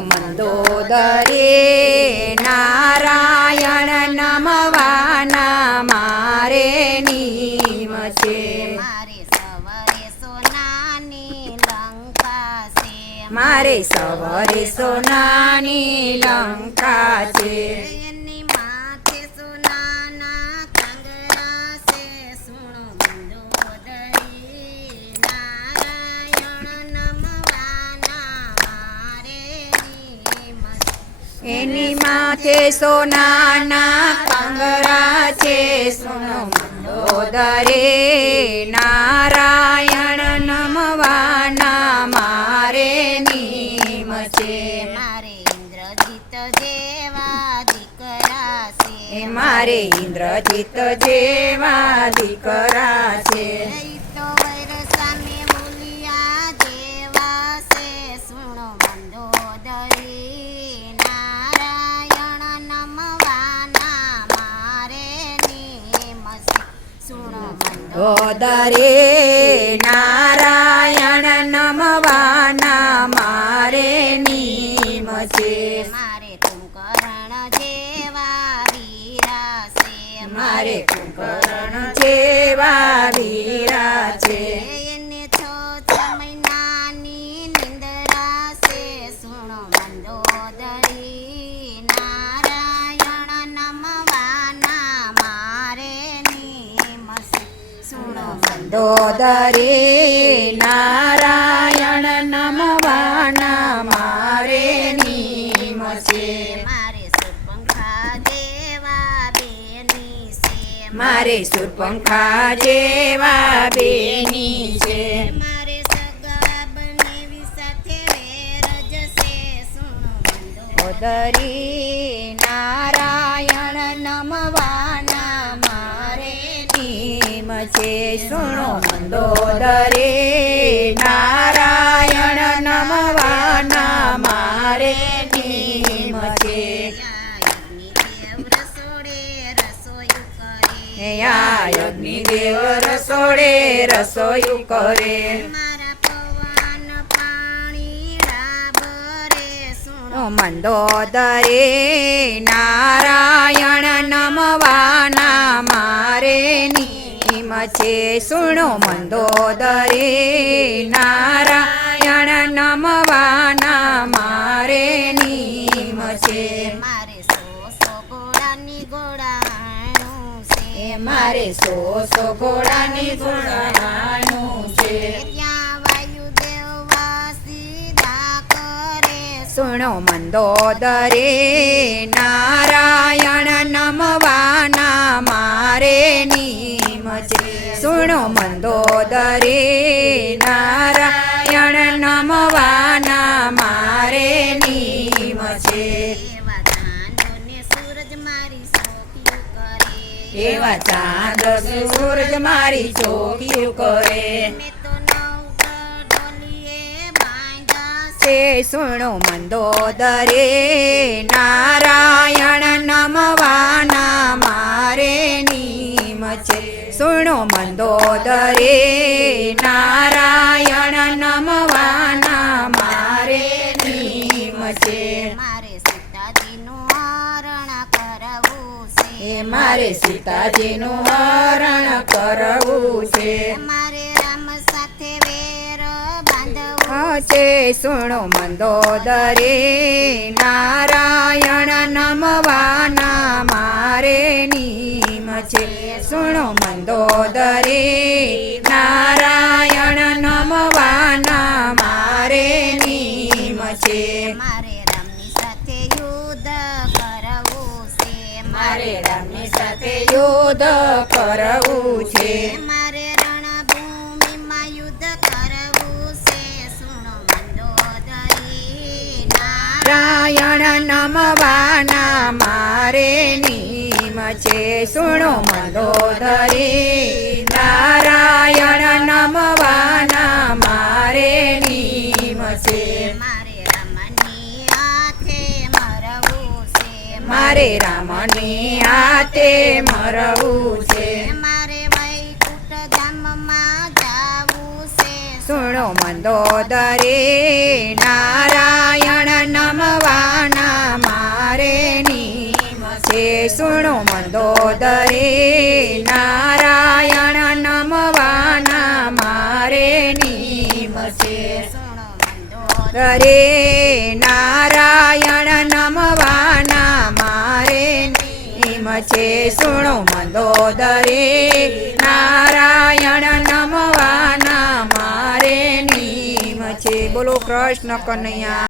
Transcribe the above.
મંદોદરે નારાયણ નમવાના મારે નીમ છે મારે સવારે સોનાની લંકા છે માથે સોનાના કાંગરા છે. સુનો મંદોદરે નારાયણ નમવાના મારે નીમ છે. મારે ઇન્દ્રજીત જેવા દીકરા છે. મારે ઇન્દ્રજીત જેવા દીકરા છે. ગોદરે નારાયણ નમવાના મારે નીમ છે. મારે કુંકરણ જેવા વીરા છે. મારે કુંકરણ જેવા વીરા છે. સુણો દોદરે નારાયણ નમવાના મારે નીમ છે મારે સુરપંખા જેવા બેની છે મારે સુરપંખા જેવા બેની છે મારે સગા બનેવી સાથે વેર જશે સુણો મંદોદરી છે સુણો મંદોદરે, નારાયણ નમવાના મારે નીમ છે. અગ્નિદેવ રસોડે, રસોયું કરે. મંદોદરે, નારાયણ નમવાના મારે છે સુણો મંદોદરી નારાયણ નમવાના મારે નીમ છે. મારે સો સો ગોળાની ગોળાનું છે મારે સો સો ગોળાની ગોળાનું છે ત્યાં વાયુદેવ વાસીદા કરે સુણો મંદોદરે નારાયણ નમવાના મારે છે સુણો મંદોદરે, નારાયણ નમવાના મારે નીમ છે. એવા ચાંદ સૂરજ મારી ચોખ્યું કરે. છે સુણો મંદોદરે, નારાયણ મારે સીતાજીનું હરણ કરવું છે. મારે રામ સાથે વેર બાંધવો છે સુણો મંદોદરે. નારાયણ નમવાના મારે નીમ છે. સુણો મંદોદરે. નારાયણ નમવાના મારે નીમ છે. મારે મારે રામની સાથે યુદ્ધ કરવું છે. મારે રણભૂમિમાં યુદ્ધ કરવું છે. સુણો મંદોદરી નારાયણ નમવાના મારે નીમ છે. સુણો મંદોદરે. મારે રામની આતે મરવું છે. મારે વૈકુંઠ ધામમાં જાવું છે. સુણો મંદોદરે નારાયણ નમવાના મારે નીમ છે. સુણો મંદોદરે નારાયણ નમવાના મારે નીમ છે. સુણો મંદોદરે નીમ છે સુણો મંદોદરી નારાયણ નમવાના મારે નીમ છે. બોલો કૃષ્ણ કનૈયા.